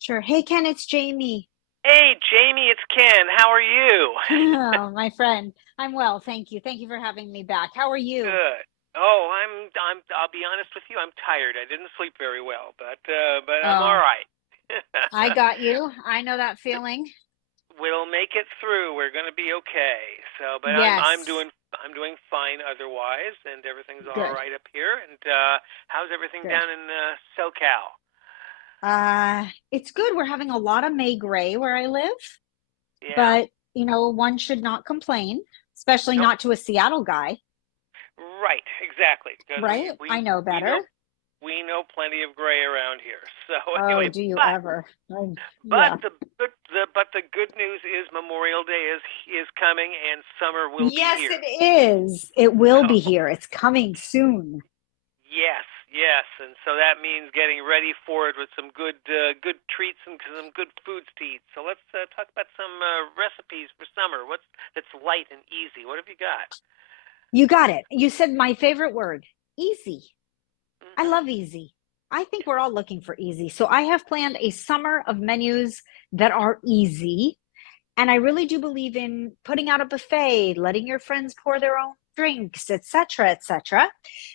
Sure. Hey, Ken, it's Jamie. Hey, Jamie, it's Ken. How are you? Oh, my friend. I'm well, thank you. Thank you for having me back. How are you? Good. Oh, I'll be honest with you, I'm tired. I didn't sleep very well, but I'm all Oh, right. I got you. I know that feeling. We'll make it through. We're gonna be okay. But I'm Yes. doing fine otherwise, and everything's all Good. right up here. And how's everything Good. down in SoCal? It's good. We're having a lot of May gray where I live, Yeah? but one should not complain, especially Nope. not to a Seattle guy, Right, exactly. Because right? I know better. we know plenty of gray around here. So Oh, anyway, do you but ever? But Yeah. the good news is Memorial Day is coming and summer will be Yes, here. it is. It will be So here. It's coming soon. yes, yes, and so that means getting ready for it with some good treats and some good foods to eat. So let's talk about some recipes for summer. What's that's light and easy? What have you got? You got it. You said my favorite word, easy. I Mhm. love easy. I think we're all looking for easy. So I have planned a summer of menus that are easy. And I really do believe in putting out a buffet, letting your friends pour their own drinks, etc., etc.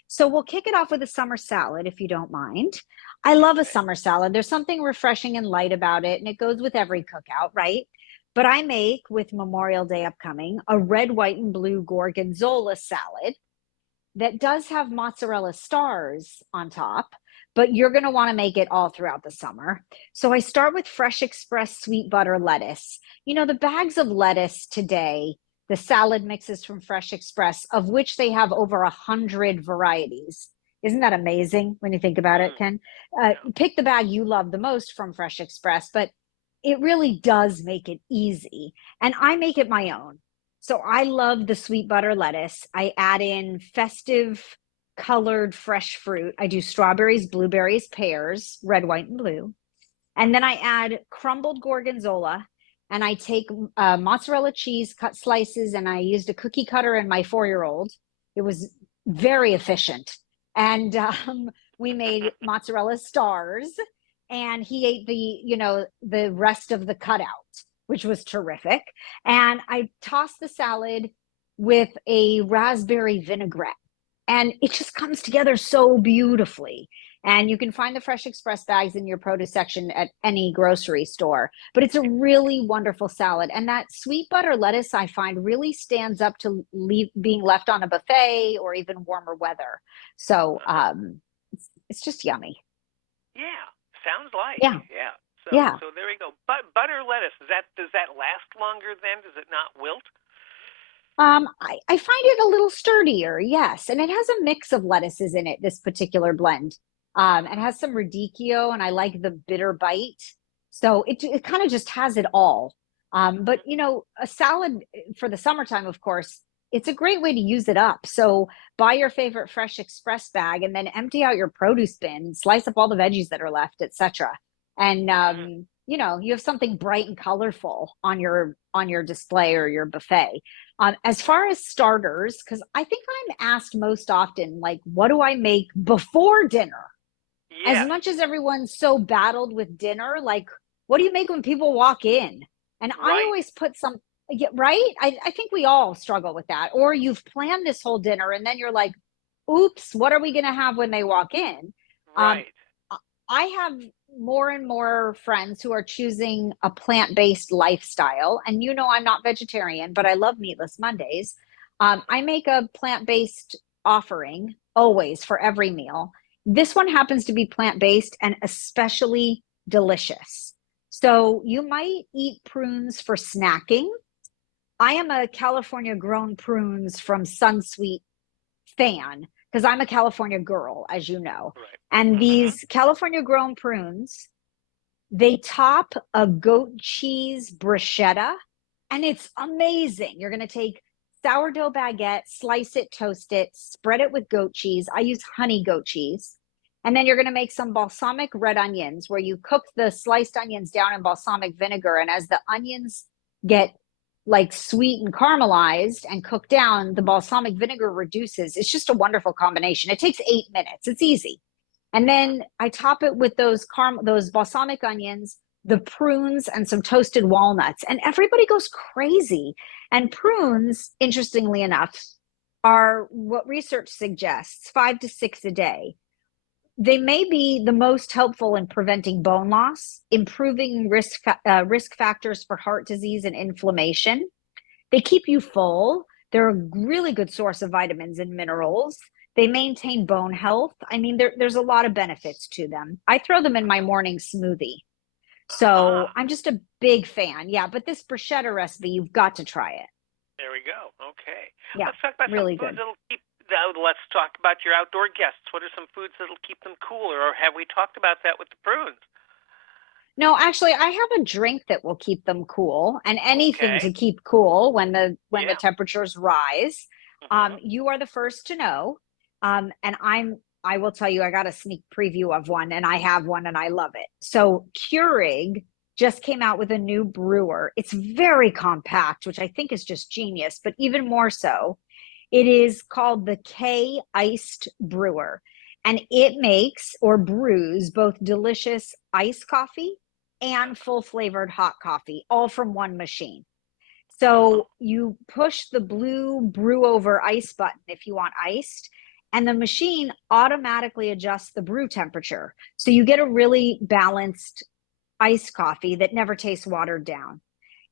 So we'll kick it off with a summer salad, if you don't mind. I love a Okay. summer salad. There's something refreshing and light about it, and it goes with every cookout, right? But I make, with Memorial Day upcoming, a red, white, and blue gorgonzola salad that does have mozzarella stars on top, but you're going to want to make it all throughout the summer. So I start with Fresh Express sweet butter lettuce. The bags of lettuce today, the salad mixes from Fresh Express, of which they have over 100 varieties. Isn't that amazing when you think about it, Mm, Ken? yeah. Pick the bag you love the most from Fresh Express, but it really does make it easy. And I make it my own. So I love the sweet butter lettuce. I add in festive colored fresh fruit. I do strawberries, blueberries, pears, red, white, and blue. And then I add crumbled gorgonzola and I take mozzarella cheese, cut slices, and I used a cookie cutter and my 4 year old. It was very efficient. And we made mozzarella stars and he ate the rest of the cutout, which was terrific. And I tossed the salad with a raspberry vinaigrette and it just comes together so beautifully. And you can find the Fresh Express bags in your produce section at any grocery store. But it's a really wonderful salad. And that sweet butter lettuce, I find, really stands up to being left on a buffet or even warmer weather. So Uh-huh. it's just yummy. Yeah. Sounds like. Yeah. Yeah. So Yeah. so there we go. But butter lettuce, does that last longer then? Does it not wilt? I find it a little sturdier, yes. And it has a mix of lettuces in it, this particular blend. It has some radicchio, and I like the bitter bite. So it kind of just has it all. But Mhm. a salad for the summertime, of course, it's a great way to use it up. So buy your favorite Fresh Express bag and then empty out your produce bin, slice up all the veggies that are left, etc. And Mhm. you have something bright and colorful on your display or your buffet. As far as starters, because I think I'm asked most often, like, what do I make before dinner? As Yes. much as everyone's so battled with dinner, like, what do you make when people walk in? And I Right. always put some, yeah, right? I think we all struggle with that. Or you've planned this whole dinner and then you're like, oops, what are we going to have when they walk in? Um, Right. I have more and more friends who are choosing a plant-based lifestyle. And I'm not vegetarian, but I love meatless Mondays. I make a plant-based offering always for every meal. This one happens to be plant-based and especially delicious. So you might eat prunes for snacking. I am a California grown prunes from Sunsweet fan because I'm a California girl, as you know. Right. And Mhm. these California grown prunes, they top a goat cheese bruschetta, and it's amazing. You're going to take sourdough baguette, slice it, toast it, spread it with goat cheese. I use honey goat cheese. And then you're going to make some balsamic red onions where you cook the sliced onions down in balsamic vinegar. And as the onions get like sweet and caramelized and cooked down, the balsamic vinegar reduces. It's just a wonderful combination. It takes 8 minutes. It's easy. And Mhm. then I top it with those balsamic onions, the prunes, and some toasted walnuts. And everybody goes crazy. And prunes, interestingly enough, are what research suggests 5 to 6 a day. They may be the most helpful in preventing bone loss, improving risk factors for heart disease and inflammation. They keep you full. They're a really good source of vitamins and minerals. They maintain bone health. I mean, there's a lot of benefits to them. I throw them in my morning smoothie. So Uh-huh. I'm just a big fan. Yeah, but this bruschetta recipe, you've got to try it. There we go. Okay. Yeah, Let's talk about some really foods good. that'll keep. Let's talk about your outdoor guests. What are some foods that'll keep them cooler, or have we talked about that with the prunes? No, actually, I have a drink that will keep them cool, and anything to Okay. keep cool when the Yeah. temperatures rise. Mhm. You are the first to know. And I will tell you, I got a sneak preview of one, and I have one, and I love it. So Keurig just came out with a new brewer. It's very compact, which I think is just genius, but even more so, it is called the K Iced Brewer, and it makes or brews both delicious iced coffee and full flavored hot coffee, all from one machine. Uh-huh. So you push the blue brew over ice button if you want iced, and the machine automatically adjusts the brew temperature. So you get a really balanced iced coffee that never tastes watered down.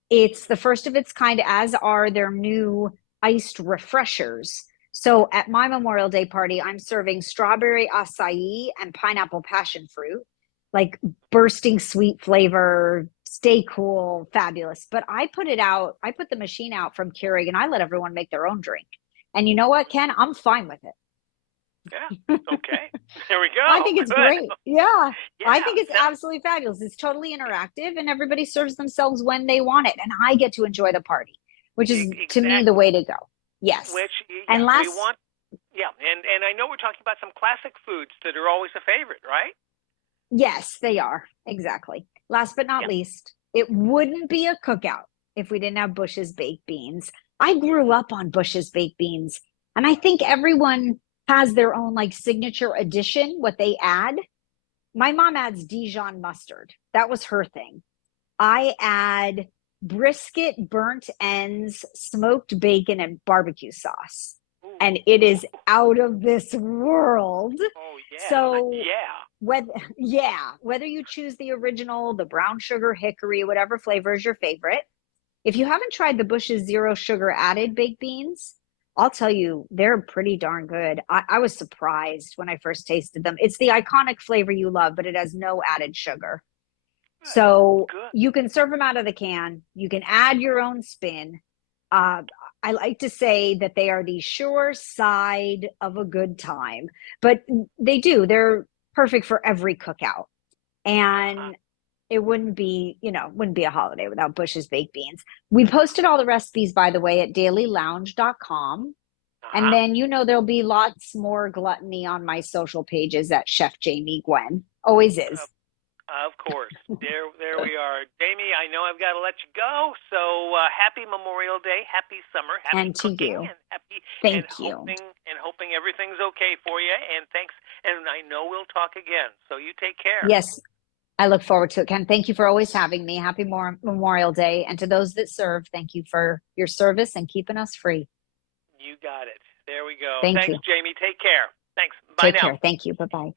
It's the first of its kind, as are their new iced refreshers. So at my Memorial Day party, I'm serving strawberry acai and pineapple passion fruit, like bursting sweet flavor, stay cool, fabulous. But I put the machine out from Keurig and I let everyone make their own drink. And you know what, Ken? I'm fine with Yeah. it. Okay. There we I go. think it's Good. great. Yeah. I Yeah. think it's Now, absolutely fabulous. It's totally interactive and everybody serves themselves when they want it. And I get to enjoy the party, which is to me the exactly. way to go. Yes. Which, And yeah, we last, want. Yeah, and I know we're talking about some classic foods that are always a favorite, right? yes, they are. Exactly. Last but not Yeah. least, it wouldn't be a cookout if we didn't have Bush's baked beans. I grew up on Bush's baked beans, and I think everyone has their own like signature addition, what they add. My mom adds Dijon mustard. That was her thing. I add brisket, burnt ends, smoked bacon, and barbecue sauce. And Ooh. it is out of this world. Oh yeah. So Yeah. whether whether you choose the original, the brown sugar, hickory, whatever flavor is your favorite. If you haven't tried the Bush's zero sugar added baked beans, I'll tell you, they're pretty darn good. I was surprised when I first tasted them. It's the iconic flavor you love, but it has no added sugar. Good. So Good. you can serve them out of the can. You can add your own spin. Uh, I like to say that they are the sure side of a good time, but they do. They're perfect for every cookout. Uh-huh. And it wouldn't be, wouldn't be a holiday without Bush's baked beans. We posted all the recipes, by the way, at dailylounge.com. And Uh-huh. then, there'll be lots more gluttony on my social pages at Chef Jamie Gwen. Always is. Of course. There we are. Jamie, I know I've got to let you go. So happy Memorial Day, happy summer, happy And to cooking, you. and Thank you. hoping everything's okay for you. And thanks. And I know we'll talk again. So you take care. Yes, I look forward to it, Ken. Thank you for always having me. Happy Memorial Day. And to those that serve, thank you for your service and keeping us free. You got it. There we go. Thank Thanks, you. Jamie. Take care. Thanks. Bye Take now. care. Thank you. Bye bye.